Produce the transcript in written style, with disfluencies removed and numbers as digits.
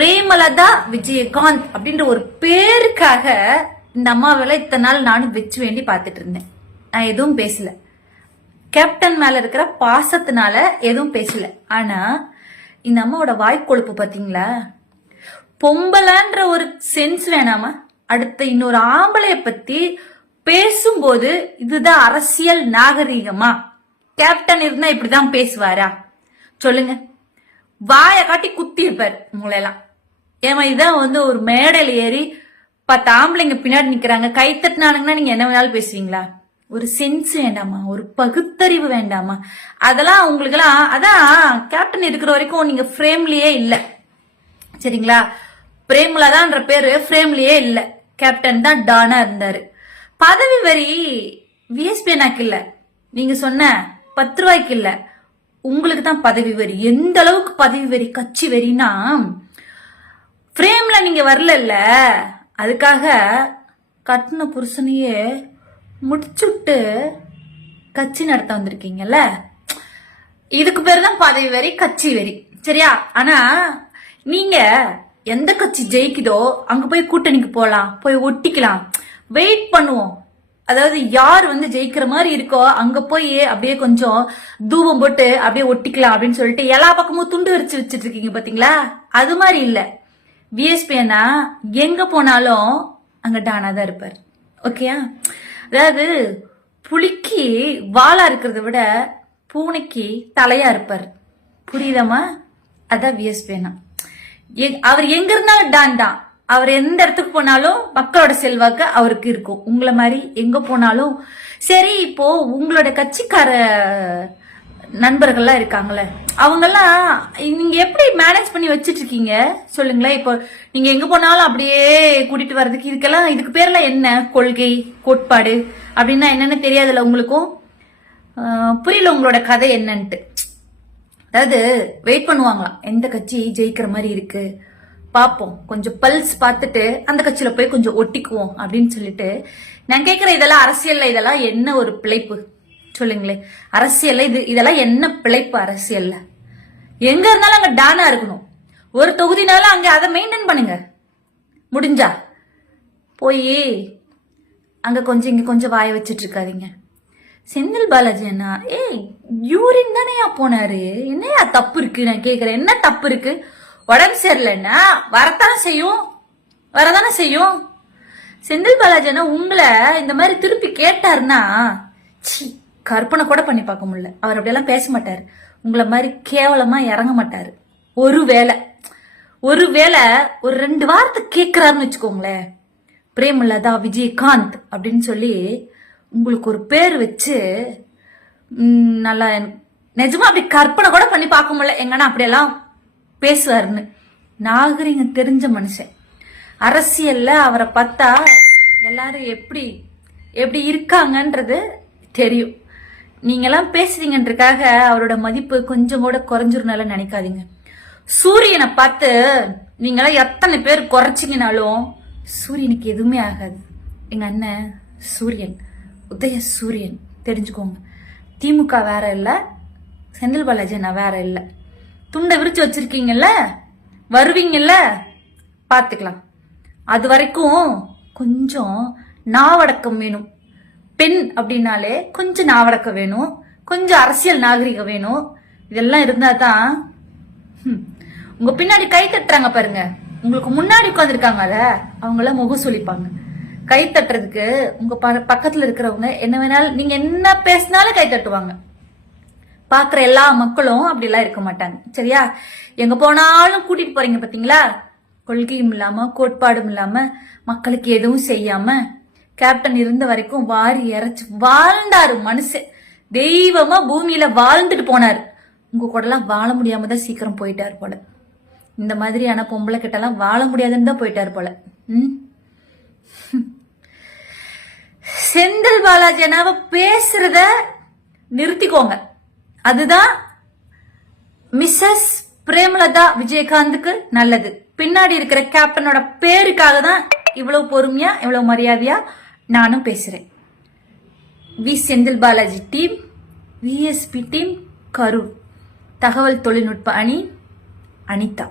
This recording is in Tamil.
பிரேமலதா விஜயகாந்த் அப்படின்ற ஒரு பேருக்காக இந்த அம்மாவில இத்தனை நாள் நானும் வச்சு வேண்டி பார்த்துட்டு இருந்தேன். நான் எதுவும் பேசல. கேப்டன் மேல இருக்கிற பாசத்தினால எதுவும் பேசல. ஆனா இந்த அம்மாவோட வாய்க்கொழுப்பு பாத்தீங்களா? பொம்பளைன்ற ஒரு சென்ஸ் வேணாமா? அடுத்த இன்னொரு ஆம்பளைய பத்தி பேசும்போது இதுதான் அரசியல் நாகரீகமா? கேப்டன் இருந்தா இப்படிதான் பேசுவாரா? சொல்லுங்க. வாய காட்டி குத்தி இருப்பாரு உங்களெல்லாம். ஏமா இதான் ஒரு மேடையில ஏறி 10 ஆம்பளைங்க பின்னாடி நிக்கிறாங்க, கை தட்டினானுங்கன்னா நீங்க என்ன வேணாலும் பேசுவீங்களா? ஒரு சென்ஸ் வேண்டாமா? ஒரு பகுத்தறிவு வேண்டாமா? அதெல்லாம் உங்களுக்கு எல்லாம் அதான் கேப்டன் இருக்கிற வரைக்கும் நீங்க ஃப்ரேம்லயே இல்ல, சரிங்களா? பிரேமலதான்ற பேரு ஃப்ரேம்லயே இல்ல. கேப்டன் தான் டானா இருந்தாரு. பதவி வரி விஎஸ்பி எனக்கு இல்ல, நீங்க சொன்ன 10 ரூபாய்க்கு இல்ல, உங்களுக்கு தான் பதவி வரி. எந்த அளவுக்கு பதவி வரி, கட்சி வரினா ஃப்ரேம்ல நீங்க வரல, அதுக்காக கட்டின புருஷனையே முடிச்சுட்டு கட்சி நடத்த வந்திருக்கீங்கல்ல, இதுக்கு பேரு தான் பதவி வரி, கட்சி வரி, சரியா? ஆனா நீங்க எந்த கட்சி ஜெயிக்குதோ அங்க போய் கூட்டணிக்கு போலாம், போய் ஒட்டிக்கலாம், வெயிட் பண்ணுவோம். அதாவது யார் ஜெயிக்கிற மாதிரி இருக்கோ அங்க போய் அப்படியே கொஞ்சம் தூபம் போட்டு அப்படியே ஒட்டிக்கலாம் அப்படின்னு சொல்லிட்டு எல்லா பக்கமும் துண்டு வரிச்சு வச்சுட்டு இருக்கீங்க பாத்தீங்களா? அது மாதிரி இல்ல. விஎஸ்பினா எங்க போனாலும் அங்க டானா தான் இருப்பார். ஓகேயா? அதாவது புலிக்கு வாளா இருக்கிறத விட பூனைக்கு தலையா இருப்பார். புரியுதாமா? அதான் விஎஸ்பினா. அவர் எங்க இருந்தாலும் டான் தான். அவர் எந்த இடத்துக்கு போனாலும் மக்களோட செல்வாக்கு அவருக்கு இருக்கும். உங்களை மாதிரி எங்க போனாலும் சரி. இப்போ உங்களோட கட்சிக்கார நண்பர்கள்லாம் இருக்காங்களே, அவங்கெல்லாம் நீங்க எப்படி மேனேஜ் பண்ணி வச்சிட்டு இருக்கீங்க சொல்லுங்களேன். இப்போ நீங்க எங்க போனாலும் அப்படியே கூட்டிட்டு வர்றதுக்கு இதுக்கு பேர்லாம் என்ன? கொள்கை, கோட்பாடு அப்படின்னா என்னன்னு தெரியாதுல்ல உங்களுக்கும்? புரியல உங்களோட கதை என்னன்ட்டு. அதாவது வெயிட் பண்ணுவாங்களாம், எந்த கட்சி ஜெயிக்கிற மாதிரி இருக்கு பாப்போம், கொஞ்சம் பல்ஸ் பார்த்துட்டு அந்த கட்சியில போய் கொஞ்சம் ஒட்டிக்குவோம் அப்படின்னு சொல்லிட்டு. நான் கேட்கிற இதெல்லாம் அரசியல்ல இதெல்லாம் என்ன ஒரு பிழைப்பு சொல்லுங்களேன்? அரசியல்ல இதெல்லாம் என்ன பிழைப்பு? அரசியல்ல எங்க இருந்தாலும் அங்க டானா இருக்கணும். ஒரு தொகுதினாலும் அங்க அதை மெயின்டைன் பண்ணுங்க. முடிஞ்சா போய் அங்க கொஞ்சம் இங்க கொஞ்சம் வாய வச்சிட்டு இருக்காதீங்க. செந்தில் பாலாஜி அண்ணா யூரின் தானேயா போனாரு, என்னையா தப்பு இருக்கு? நான் கேக்குறேன், என்ன தப்பு இருக்கு? உடம்பு சரியில்லைன்னா வரதானே செய்யும். செந்தில் பாலாஜி அண்ணா உங்களை இந்த மாதிரி திருப்பி கேட்டாருன்னா கற்பனை கூட பண்ணி பார்க்க முடியல. அவர் அப்படியெல்லாம் பேச மாட்டாரு, உங்களை மாதிரி கேவலமா இறங்க மாட்டாரு. ஒருவேளை ஒரு 2 வார்த்தை கேட்கிறாருன்னு வச்சுக்கோங்களேன், பிரேமலதா விஜயகாந்த் அப்படின்னு சொல்லி உங்களுக்கு ஒரு பேர் வச்சு நல்லா நிஜமா அப்படி கற்பனை கூட பண்ணி பார்க்க முடியல எங்கன்னா அப்படியெல்லாம் பேசுவாருன்னு. நாகரிகம் தெரிஞ்ச மனுஷன். அரசியல்ல அவரை பார்த்தா எல்லாரும் எப்படி எப்படி இருக்காங்கன்றது தெரியும். நீங்கெல்லாம் பேசுறீங்கன்றதுக்காக அவரோட மதிப்பு கொஞ்சம் கூட குறைஞ்சிருனால நினைக்காதீங்க. சூரியனை பார்த்து நீங்களாம் எத்தனை பேர் குறைச்சிங்கனாலும் சூரியனுக்கு எதுவுமே ஆகாது. எங்க அண்ணன் சூரியன், உதய சூரியன், தெரிஞ்சுக்கோங்க. திமுக வேற இல்ல, செந்தில் பாலாஜி நான் வேற இல்ல. துண்டை விரிச்சு வச்சிருக்கீங்கல்ல, வருவீங்கல்ல, பாத்துக்கலாம். அது வரைக்கும் கொஞ்சம் நாவடக்கம் வேணும். பெண் அப்படின்னாலே கொஞ்சம் நாவடக்கம் வேணும், கொஞ்சம் அரசியல் நாகரிகம் வேணும். இதெல்லாம் இருந்தா தான் உங்க பின்னாடி கை தட்டுறாங்க பாருங்க, உங்களுக்கு முன்னாடி உட்காந்துருக்காங்க அவங்கள முகம் சொல்லிப்பாங்க. கை தட்டுறதுக்கு உங்க பக்கத்துல இருக்கிறவங்க என்ன வேணாலும், நீங்க என்ன பேசினாலும் கை தட்டுவாங்க. பாக்குற எல்லா மக்களும் அப்படி எல்லாம் இருக்க மாட்டாங்க, சரியா? எங்க போனாலும் கூட்டிட்டு போறீங்க பாத்தீங்களா? கொள்கையும் இல்லாம கோட்பாடும் இல்லாம மக்களுக்கு எதுவும் செய்யாம கேப்டன் இருந்த வரைக்கும் வாரி இறைச்சு வாழ்ந்தாரு மனுஷன். தெய்வமா பூமியில வாழ்ந்துட்டு போனாரு. உங்க கூட எல்லாம் வாழ முடியாம தான் சீக்கிரம் போயிட்டாரு போல. இந்த மாதிரியான பொம்பளை கிட்ட எல்லாம் வாழ முடியாதுன்னு தான் போயிட்டாரு போல. செந்தில் பாலாஜி அண்ணாவை பேசுறத நிறுத்திக்கோங்க. அதுதான் மிஸ்ஸஸ் பிரேமலதா விஜயகாந்துக்கு நல்லது. பின்னாடி இருக்கிற கேப்டனோட பேருக்காக தான் இவ்வளவு பொறுமையா இவ்வளவு மரியாதையா நானும் பேசுறேன். V Senthil Balaji team, VSB team, Karur தகவல் தொழில்நுட்ப அணி, அனிதா.